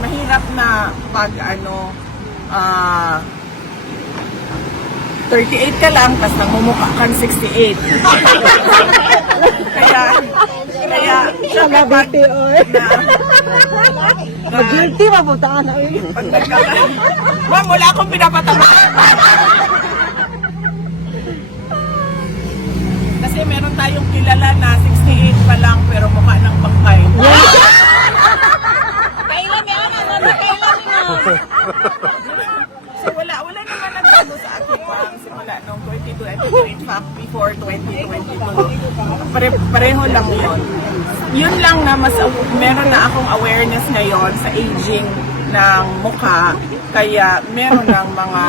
mahirap na pag 38 ka lang, tapos nangmumukha kang 68. kaya, siya kapag Guilty mabutaan na yun. pag nagkakaroon. Ma'am, wala akong pinapatama. Kasi meron tayong kilala na 68 pa lang, pero mukha ng bangkay. Kailan yan? Kailan yun? So, wala naman nagbago sa akin pang simula noong 2022. In fact, before 2022. Pareho lang yun. Yun lang na meron na akong awareness ngayon sa aging ng mukha. Kaya meron ng mga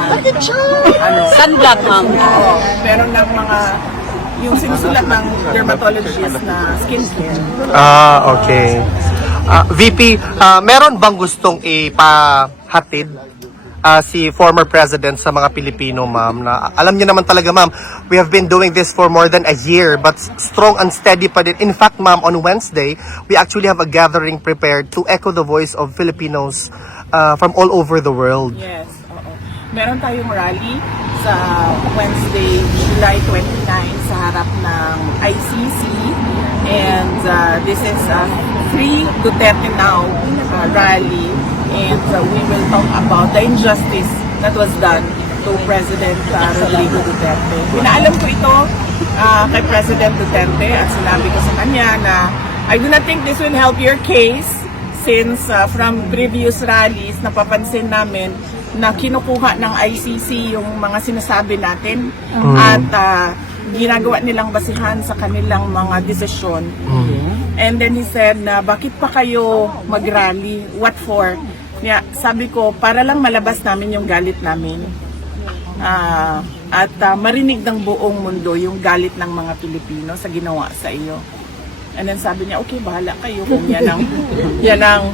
Sunblock, ma'am. oo, meron ng mga yung sinusulat ng dermatologist na skincare. Okay. VP, meron bang gustong ipahatid si former president sa mga Pilipino, ma'am? Na alam niyo naman talaga, ma'am, we have been doing this for more than a year, but strong and steady pa din. In fact, ma'am, on Wednesday, we actually have a gathering prepared to echo the voice of Filipinos from all over the world. Yes, oo. Meron tayong rally sa Wednesday, July 29 sa harap ng ICC. And this is a Free Duterte Now rally. And we will talk about the injustice that was done to President Rodrigo Duterte. Pinaalam ko ito kay President Duterte at sinabi ko sa kanya na I do not think this will help your case since from previous rallies napapansin namin na kinukuha ng ICC yung mga sinasabi natin at ginagawa nilang basihan sa kanilang mga desisyon. And then he said na bakit pa kayo mag-rally? What for? Sabi ko, para lang malabas namin yung galit namin. At marinig ng buong mundo yung galit ng mga Pilipino sa ginawa sa iyo. And then sabi niya, okay, bahala kayo kung yan ang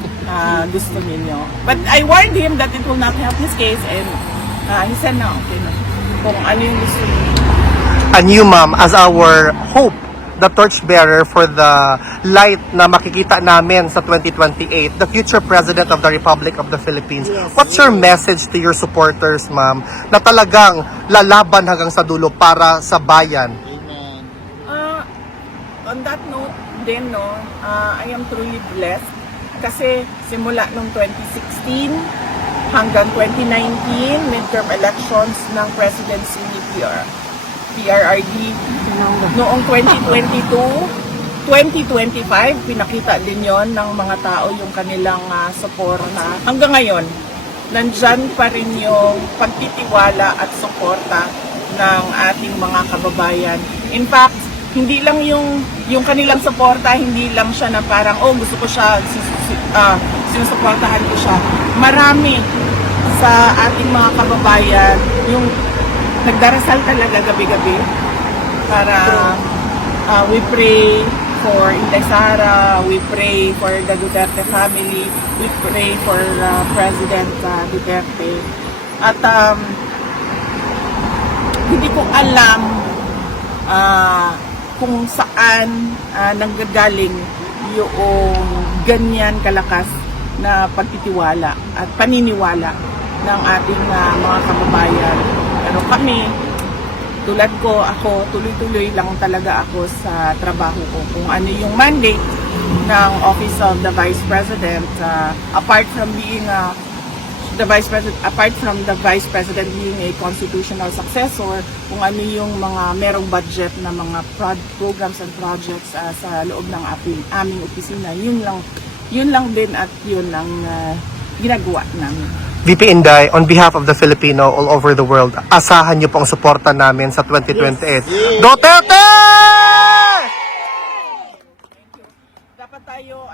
gusto ninyo. But I warned him that it will not help his case and he said na, okay na. Kung ano yung gusto niyo. And you, ma'am, as our hope, the torchbearer for the light na makikita namin sa 2028, the future President of the Republic of the Philippines. Yes. What's your message to your supporters, ma'am, na talagang lalaban hanggang sa dulo para sa bayan? On that note din, no, I am truly blessed kasi simula nung 2016 hanggang 2019, midterm elections ng presidency ni PRRD. Noong 2022, 2025, pinakita din yon ng mga tao yung kanilang suporta. Hanggang ngayon, nandyan pa rin yung pagtitiwala at suporta ng ating mga kababayan. In fact, hindi lang yung kanilang suporta, hindi lang siya na parang, oh, gusto ko siya, sinusuportahan ko siya. Marami sa ating mga kababayan, yung nagdarasal talaga gabi-gabi para we pray for Inday Sara, we pray for the Duterte family, we pray for President Duterte. At hindi ko alam kung saan nanggagaling yung ganyan kalakas na pagtitiwala at paniniwala ng ating mga kababayan. Pero kami, tulad ko, ako, tuloy-tuloy lang talaga ako sa trabaho ko. Kung ano yung mandate ng Office of the Vice President, apart from the Vice President being a constitutional successor, kung ano yung mga merong budget na mga programs and projects sa loob ng aming opisina, yun lang din at yun ang ginagawa namin. VP Inday, on behalf of the Filipino all over the world, asahan niyo po ang suporta namin sa 2028. Yes. Duterte! Dapat tayo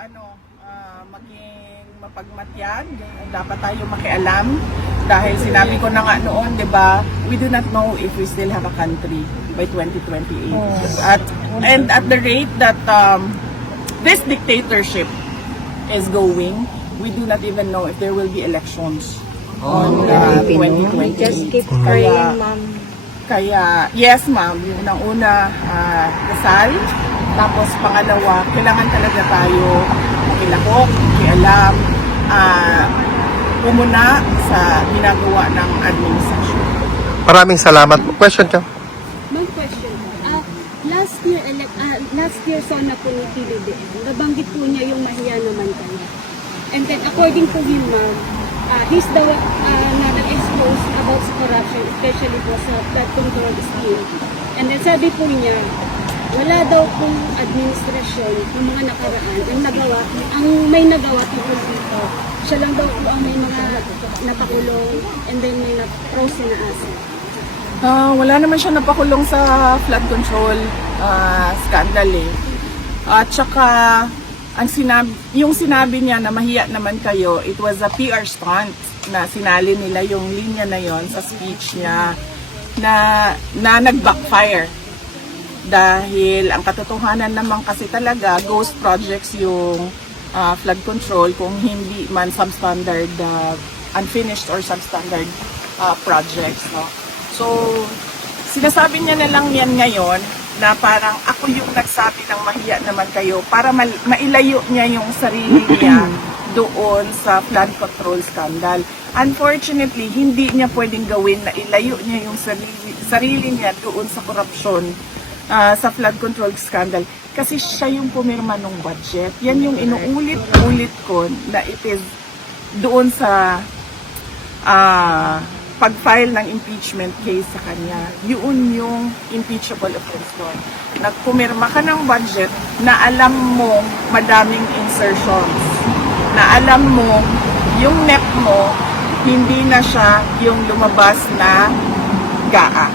maging mapagmatyan, dapat tayo makialam dahil sinabi ko na nga noon, 'di ba? We do not know if we still have a country by 2028. And at the rate that this dictatorship is going, we do not even know if there will be elections on 2028. Just keep Kaya, praying, ma'am. Kaya, yes ma'am, yung unang-una, dasal. Tapos pangalawa, kailangan talaga tayo makilahok, makialam, pumuna sa ginagawa ng administrasyon. Maraming salamat. Question ka? Ma'am, question. Last year sana po ni PBBM, nabanggit po niya yung mahiya naman kanya. And then according to him, ma'am, he's the one na nag-expose about sa corruption, especially po sa flood control scheme. And then sabi po niya, wala daw pong administrasyon yung mga nakaraan ang may nagawa tungkol dito. Siya lang daw po ang may mga napakulong and then may na-frozen na asset. Wala naman siya napakulong sa flood control scandal eh. At saka, yung sinabi niya na mahiya naman kayo, it was a PR stunt na sinali nila yung linya na yon sa speech niya na nag-backfire. Dahil ang katotohanan naman kasi talaga, ghost projects yung flood control kung hindi man substandard, unfinished or substandard projects. No? So, sinasabi niya na lang yan ngayon na parang ako yung nagsabi ng mahiya naman kayo para mailayo niya yung sarili niya doon sa flood control scandal. Unfortunately, hindi niya pwedeng gawin na ilayo niya yung sarili niya doon sa korupsyon sa flood control scandal kasi siya yung pumirma ng budget. Yan yung inuulit-ulit ko na it is doon sa pag-file ng impeachment case sa kanya. Yun yung impeachable offense doon. Nagpumirma ka ng budget na alam mo madaming insertions. Na alam mo yung NEP mo hindi na siya yung lumabas na GAA.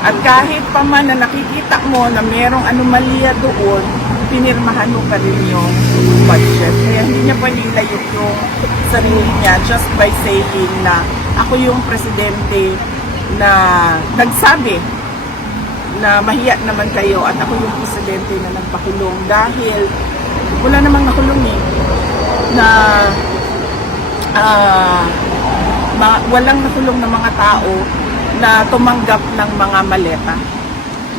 At kahit pa man na nakikita mo na merong anomalya doon, pinirmahan mo pa rin yung budget. Kaya hindi niya pwede ilayo yung sarili niya just by saying na ako yung presidente na nagsabi na mahiya naman kayo at ako yung presidente na nagpakulong dahil wala namang nakulong eh na walang nakulong na mga tao na tumanggap ng mga maleta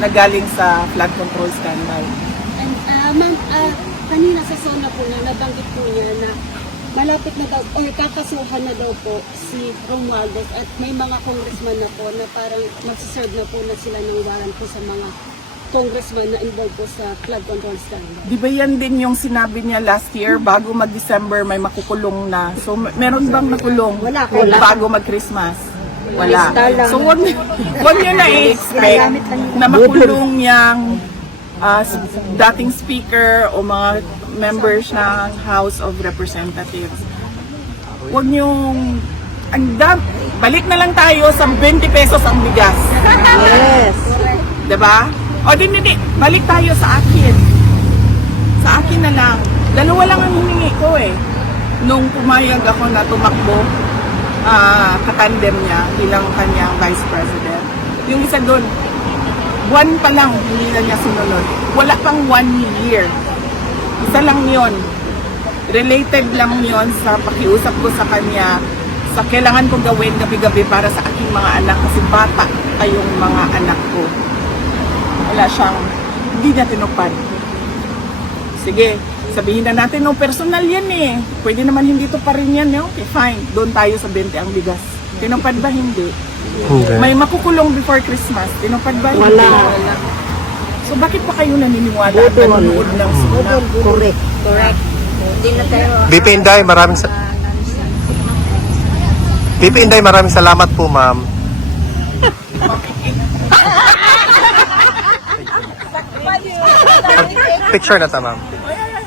na galing sa flood control scandal. And ma'am, kanina sa zona po niya, nabanggit po niya na malapit na daw, or kakasuhan na daw po si Romualdez at may mga congressman na po na parang magsiserve na po na sila ng warrant po sa mga congressman na involved po sa flood control scandal. Di ba yan din yung sinabi niya last year, bago mag-December may makukulong na. So meron bang nakulong Wala. bago mag-Christmas? Wala. So wag niyo na i-expect na makulong yung dating speaker o mga members ng House of Representatives. Huwag niyong balik na lang tayo sa 20 pesos ang bigas. Yes. Diba? O di, balik tayo sa akin. Sa akin na lang. Dalawa lang ang hiningi ko eh. Nung pumayag ako na tumakbo, katandem niya bilang kanyang vice president. Yung isa doon, buwan pa lang hindi na niya sunod. Wala pang 1 year. Isa lang yon. Related lang yon sa pakiusap ko sa kanya sa kailangan kong gawin gabi-gabi para sa aking mga anak kasi bata kayong mga anak ko. Wala siyang, hindi niya tinupad. Sige, sabihin na natin, no, personal yan eh. Pwede naman hindi to pa rin yan. Eh. Okay, fine. Doon tayo sa 20 ang bigas. Tinupad ba? Hindi. Okay. May makukulong before Christmas. Tinupad ba? Hindi. Wala. So bakit pa kayo naniniwala at nanonood ng suna? Correct. Hindi na tayo VP Inday, VP Inday, maraming salamat po, ma'am. Picture na ta, ma'am.